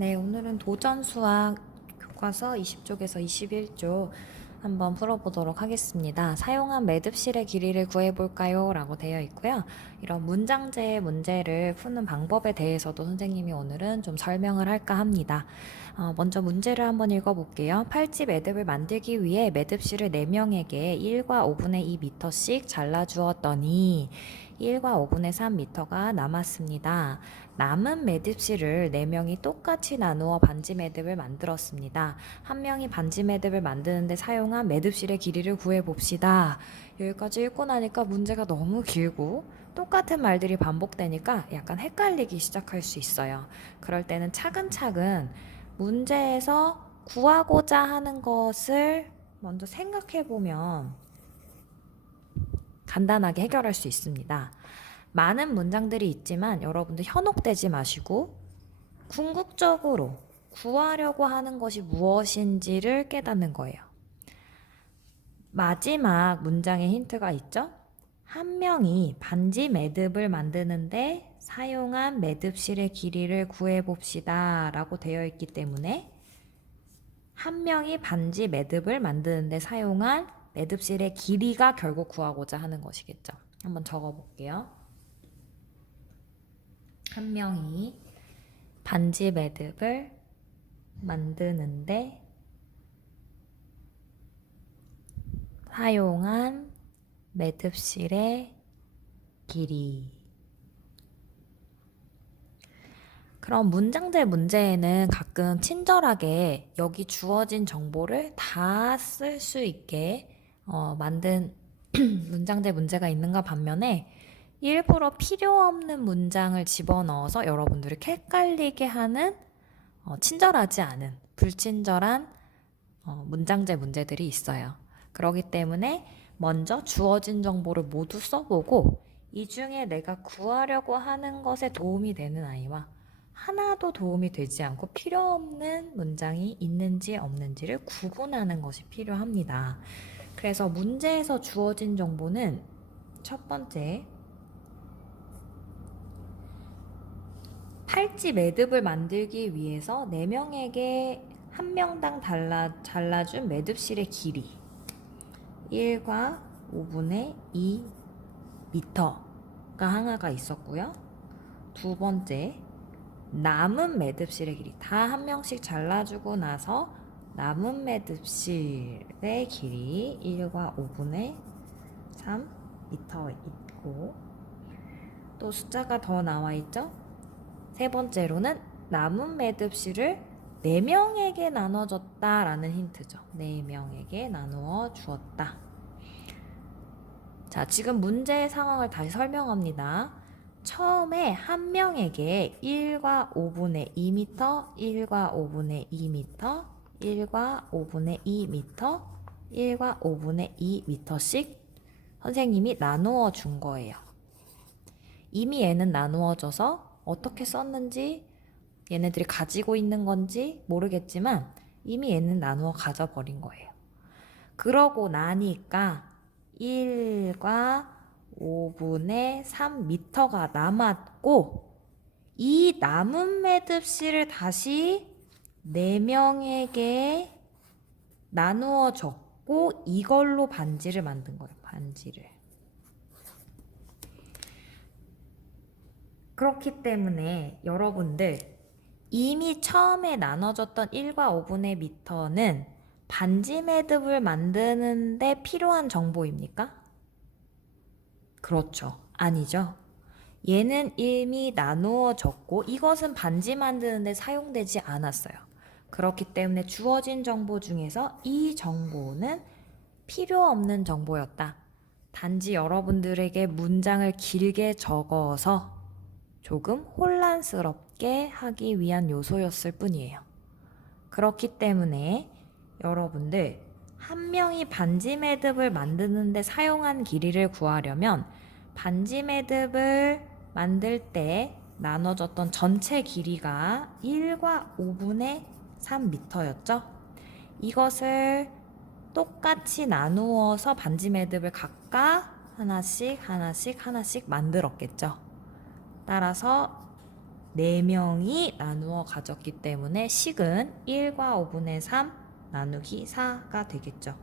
네, 오늘은 도전 수학 교과서 20쪽에서 21쪽 한번 풀어보도록 하겠습니다. 사용한 매듭실의 길이를 구해볼까요? 라고 되어 있고요. 이런 문장제 문제를 푸는 방법에 대해서도 선생님이 오늘은 좀 설명을 할까 합니다. 먼저 문제를 한번 읽어볼게요. 팔찌 매듭을 만들기 위해 매듭실을 4명에게 1과 5분의 2m씩 잘라주었더니 1과 5분의 3m가 남았습니다. 남은 매듭실을 4명이 똑같이 나누어 반지 매듭을 만들었습니다. 한 명이 반지 매듭을 만드는데 사용한 매듭실의 길이를 구해봅시다. 여기까지 읽고 나니까 문제가 너무 길고 똑같은 말들이 반복되니까 약간 헷갈리기 시작할 수 있어요. 그럴 때는 차근차근 문제에서 구하고자 하는 것을 먼저 생각해보면 간단하게 해결할 수 있습니다. 많은 문장들이 있지만 여러분들 현혹되지 마시고 궁극적으로 구하려고 하는 것이 무엇인지를 깨닫는 거예요. 마지막 문장에 힌트가 있죠? 한 명이 반지 매듭을 만드는데 사용한 매듭실의 길이를 구해봅시다 라고 되어 있기 때문에 한 명이 반지 매듭을 만드는데 사용한 매듭실의 길이가 결국 구하고자 하는 것이겠죠. 한번 적어볼게요. 한 명이 반지 매듭을 만드는데 사용한 매듭실의 길이. 그럼 문장제 문제에는 가끔 친절하게 여기 주어진 정보를 다 쓸 수 있게 만든 문장제 문제가 있는가 반면에 일부러 필요 없는 문장을 집어넣어서 여러분들을 헷갈리게 하는 친절하지 않은 불친절한 문장제 문제들이 있어요. 그렇기 때문에 먼저 주어진 정보를 모두 써보고 이 중에 내가 구하려고 하는 것에 도움이 되는 아이와 하나도 도움이 되지 않고 필요 없는 문장이 있는지 없는지를 구분하는 것이 필요합니다. 그래서 문제에서 주어진 정보는 첫 번째, 팔찌 매듭을 만들기 위해서 4명에게 한 명당 잘라준 매듭실의 길이 1과 5분의 2m가 하나가 있었고요. 두 번째, 남은 매듭실의 길이 다 한 명씩 잘라주고 나서 남은 매듭실의 길이 1과 5분의 3m 있고 또 숫자가 더 나와 있죠? 세 번째로는 남은 매듭실을 4명에게 나눠줬다라는 힌트죠. 4명에게 나누어 주었다. 자, 지금 문제의 상황을 다시 설명합니다. 처음에 한 명에게 1과 5분의 2m, 1과 5분의 2m, 1과 5분의 2m, 1과 5분의 2m씩 선생님이 나누어 준 거예요. 이미 얘는 나누어져서 어떻게 썼는지 얘네들이 가지고 있는 건지 모르겠지만 이미 얘는 나누어 가져버린 거예요. 그러고 나니까 1과 5분의 3m가 남았고 이 남은 매듭실을 다시 4명에게 나누어 줬고 이걸로 반지를 만든 거예요. 반지를. 그렇기 때문에 여러분들 이미 처음에 나눠줬던 1과 5분의 미터는 반지 매듭을 만드는데 필요한 정보입니까? 그렇죠. 아니죠. 얘는 이미 나누어졌고 이것은 반지 만드는데 사용되지 않았어요. 그렇기 때문에 주어진 정보 중에서 이 정보는 필요 없는 정보였다. 단지 여러분들에게 문장을 길게 적어서 조금 혼란스럽게 하기 위한 요소였을 뿐이에요. 그렇기 때문에 여러분들 한 명이 반지 매듭을 만드는데 사용한 길이를 구하려면 반지 매듭을 만들 때 나눠졌던 전체 길이가 1과 5분의 3m였죠. 이것을 똑같이 나누어서 반지 매듭을 각각 하나씩 만들었겠죠. 따라서 4명이 나누어 가졌기 때문에 식은 1과 5분의 3 나누기 4가 되겠죠.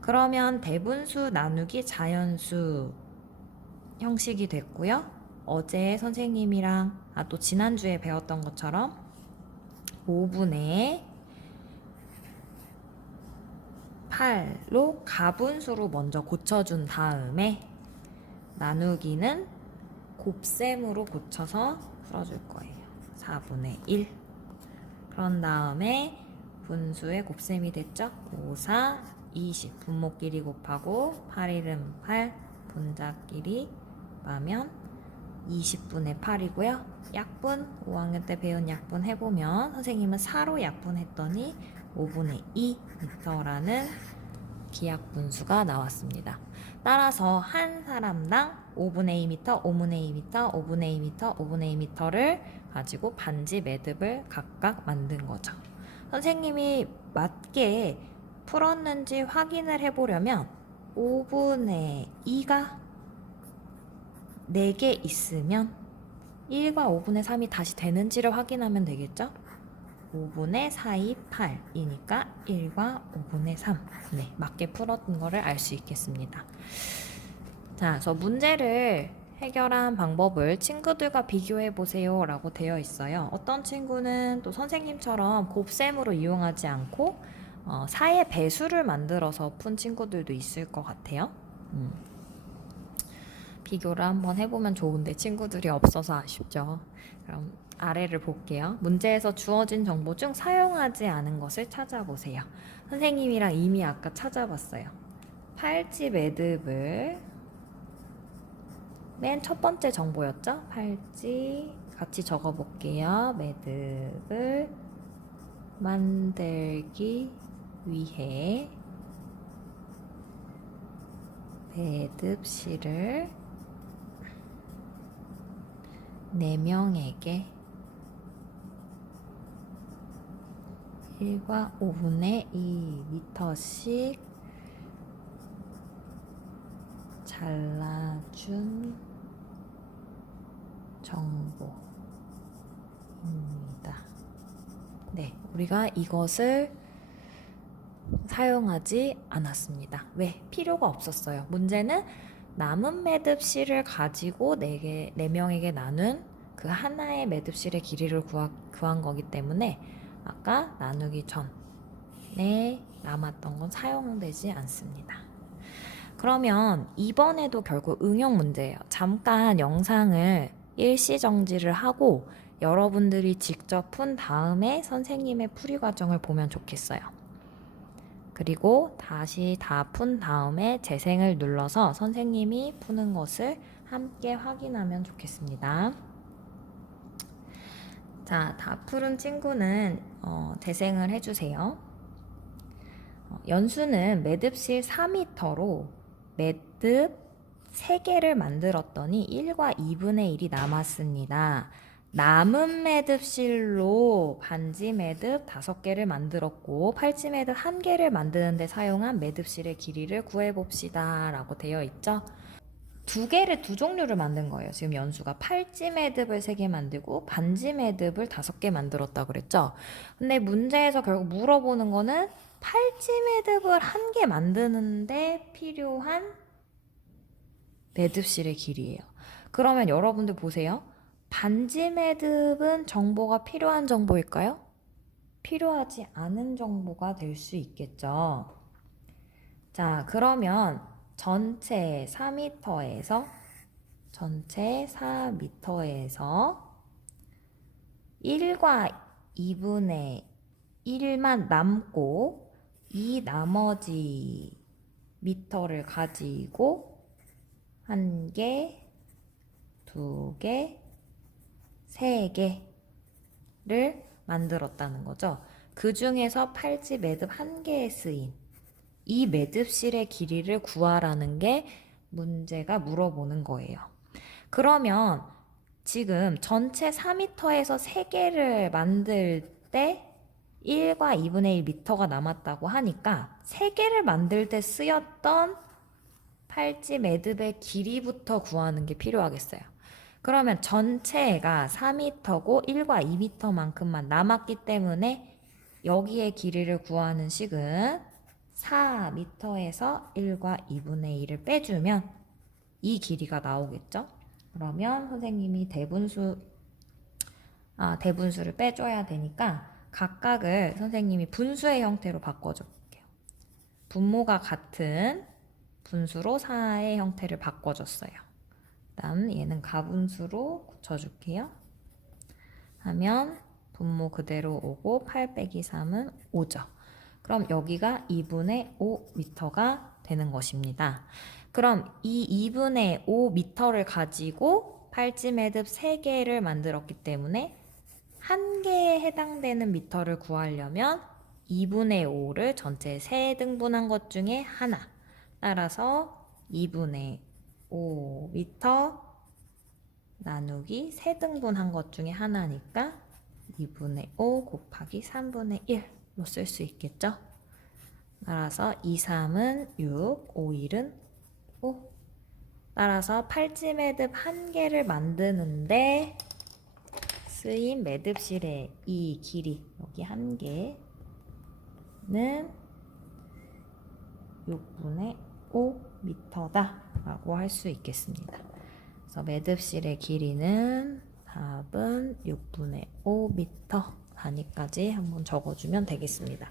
그러면 대분수 나누기 자연수 형식이 됐고요. 어제 선생님이랑 또 지난주에 배웠던 것처럼 5분의 8로 가분수로 먼저 고쳐준 다음에 나누기는 곱셈으로 고쳐서 풀어줄 거예요. 4분의 1. 그런 다음에 분수의 곱셈이 됐죠? 5, 4, 20. 분모끼리 곱하고 8, 1은 8. 분자끼리 마면 20분의 8이고요. 약분, 5학년 때 배운 약분 해보면 선생님은 4로 약분했더니 5분의 2m라는 기하분수가 나왔습니다. 따라서 한 사람당 5분의 2m, 5분의 2m, 5분의 2m, 5분의 2m를 가지고 반지 매듭을 각각 만든 거죠. 선생님이 맞게 풀었는지 확인을 해보려면 5분의 2가 4개 있으면 1과 5분의 3이 다시 되는지를 확인하면 되겠죠? 5분의 4이 8이니까 1과 5분의 3. 네, 맞게 풀었던 거를 알 수 있겠습니다. 자, 그래서 문제를 해결한 방법을 친구들과 비교해 보세요 라고 되어 있어요. 어떤 친구는 또 선생님처럼 곱셈으로 이용하지 않고 4의 배수를 만들어서 푼 친구들도 있을 것 같아요. 비교를 한번 해보면 좋은데 친구들이 없어서 아쉽죠. 그럼 아래를 볼게요. 문제에서 주어진 정보 중 사용하지 않은 것을 찾아보세요. 선생님이랑 이미 아까 찾아봤어요. 팔찌 매듭을 맨 첫 번째 정보였죠? 팔찌 같이 적어볼게요. 매듭을 만들기 위해 매듭실을 4명에게 1과 5분의 2m씩 잘라준 정보입니다. 네, 우리가 이것을 사용하지 않았습니다. 왜? 필요가 없었어요. 문제는 남은 매듭실을 가지고 4명에게 나눈 그 하나의 매듭실의 길이를 구한 거기 때문에 아까 나누기 전에 남았던 건 사용되지 않습니다. 그러면 이번에도 결국 응용 문제예요. 잠깐 영상을 일시정지를 하고 여러분들이 직접 푼 다음에 선생님의 풀이 과정을 보면 좋겠어요. 그리고 다시 다 푼 다음에 재생을 눌러서 선생님이 푸는 것을 함께 확인하면 좋겠습니다. 자, 다 푸른 친구는 재생을 해주세요. 연수는 매듭실 4m로 매듭 3개를 만들었더니 1과 2분의 1이 남았습니다. 남은 매듭실로 반지 매듭 5개를 만들었고 팔찌 매듭 1개를 만드는 데 사용한 매듭실의 길이를 구해봅시다 라고 되어 있죠. 두 종류를 만든 거예요. 지금 연수가 팔찌 매듭을 3개 만들고 반지 매듭을 5개 만들었다고 그랬죠. 근데 문제에서 결국 물어보는 거는 팔찌 매듭을 1개 만드는데 필요한 매듭실의 길이에요. 그러면 여러분들 보세요. 반지 매듭은 정보가 필요한 정보일까요? 필요하지 않은 정보가 될 수 있겠죠. 자, 그러면 전체 4m에서 1과 2분의 1만 남고 이 나머지 미터를 가지고 1개, 2개, 3개를 만들었다는 거죠. 그 중에서 팔찌 매듭 1개에 쓰인 이 매듭실의 길이를 구하라는 게 문제가 물어보는 거예요. 그러면 지금 전체 4m에서 3개를 만들 때 1과 2분의 1 미터가 남았다고 하니까 3개를 만들 때 쓰였던 팔찌 매듭의 길이부터 구하는 게 필요하겠어요. 그러면 전체가 4m고 1과 2m만큼만 남았기 때문에 여기에 길이를 구하는 식은 4m에서 1과 2분의 1을 빼주면 이 길이가 나오겠죠? 그러면 선생님이 대분수를 빼줘야 되니까 각각을 선생님이 분수의 형태로 바꿔줄게요. 분모가 같은 분수로 4의 형태를 바꿔줬어요. 그다음 얘는 가분수로 고쳐줄게요. 하면 분모 그대로 오고 8 빼기 3은 5죠. 그럼 여기가 2분의 5m가 되는 것입니다. 그럼 이 2분의 5m를 가지고 팔찌 매듭 3개를 만들었기 때문에 한 개에 해당되는 미터를 구하려면 2분의 5를 전체 3등분한 것 중에 하나. 따라서 2분의 5m 나누기 3등분한 것 중에 하나니까 2분의 5 곱하기 3분의 1로 쓸 수 있겠죠? 따라서 2, 3은 6, 5, 1은 5. 따라서 팔찌 매듭 한 개를 만드는데 쓰인 매듭실의 이 길이, 여기 한 개는 6분의 5m다 라고 할 수 있겠습니다. 그래서 매듭실의 길이는 답은 6분의 5m 단위까지 한번 적어주면 되겠습니다.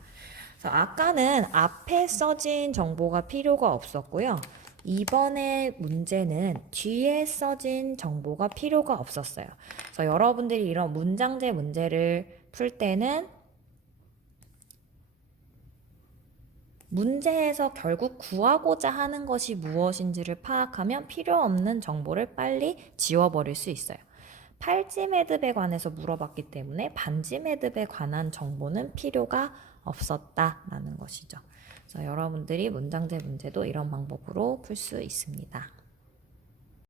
그래서 아까는 앞에 써진 정보가 필요가 없었고요. 이번에 문제는 뒤에 써진 정보가 필요가 없었어요. 그래서 여러분들이 이런 문장제 문제를 풀 때는 문제에서 결국 구하고자 하는 것이 무엇인지를 파악하면 필요 없는 정보를 빨리 지워버릴 수 있어요. 팔찌 매듭에 관해서 물어봤기 때문에 반지 매듭에 관한 정보는 필요가 없었다라는 것이죠. 그래서 여러분들이 문장제 문제도 이런 방법으로 풀 수 있습니다.